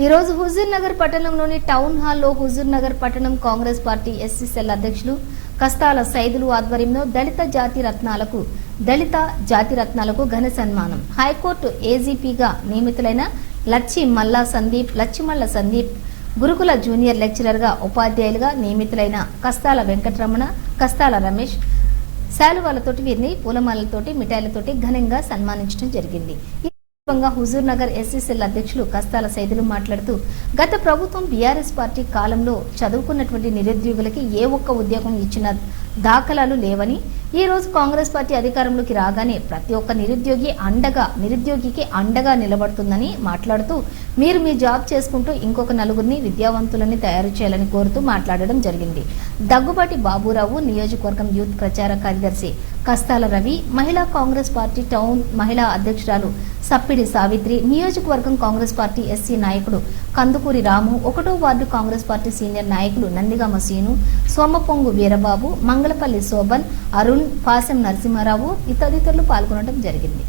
ఈరోజు హుజూర్ నగర్ పట్టణంలోని టౌన్ హాల్లో హుజూర్ నగర్ పట్టణం కాంగ్రెస్ పార్టీ ఎస్ఎస్ఎల్ అధ్యక్షులు కస్తాల సైదులు ఆధ్వర్యంలో దళిత జాతి రత్నాలకు దళిత జాతి రత్నాలకు ఘన సన్మానం. హైకోర్టు ఏజీపీగా నియమితులైన లచ్చి మల్లా సందీప్ లచ్చిమల్ల సందీప్ గురుకుల జూనియర్ లెక్చరర్గా ఉపాధ్యాయులుగా నియమితులైన కస్తాల వెంకటరమణ కస్తాల రమేష్ శాలువాలతోటి వీరిని పూలమాలతోటి మిఠాయిలతోటి ఘనంగా సన్మానించడం జరిగింది. సందర్భంగా హుజూర్ నగర్ ఎస్సీసీఎల్ అధ్యక్షులు కస్తాల సైదులు మాట్లాడుతూ గత ప్రభుత్వం బీఆర్ఎస్ పార్టీ కాలంలో చదువుకున్నటువంటి నిరుద్యోగులకి ఏ ఒక్క ఉద్యోగం ఇచ్చిన దాఖలాలు లేవని ఈ రోజు కాంగ్రెస్ పార్టీ అధికారంలోకి రాగానే ప్రతి ఒక్క నిరుద్యోగి అండగా నిరుద్యోగికి అండగా నిలబడుతుందని మాట్లాడుతూ మీరు మీ జాబ్ చేసుకుంటూ ఇంకొక నలుగురిని విద్యావంతులని తయారు చేయాలని కోరుతూ మాట్లాడడం జరిగింది. దగ్గుబాటి బాబురావు నియోజకవర్గం యూత్ ప్రచార కార్యదర్శి కస్తాల రవి మహిళా కాంగ్రెస్ పార్టీ టౌన్ మహిళా అధ్యక్షురాలు సప్పిడి సావిత్రి నియోజకవర్గం కాంగ్రెస్ పార్టీ ఎస్సీ నాయకుడు కందుకూరి రాము ఒకటో వార్డు కాంగ్రెస్ పార్టీ సీనియర్ నాయకులు నందిగామ సీను సోమపొంగు వీరబాబు మంగళపల్లి శోభన్ అరుణ్ పాసెం నరసింహారావు తదితరులు పాల్గొనడం జరిగింది.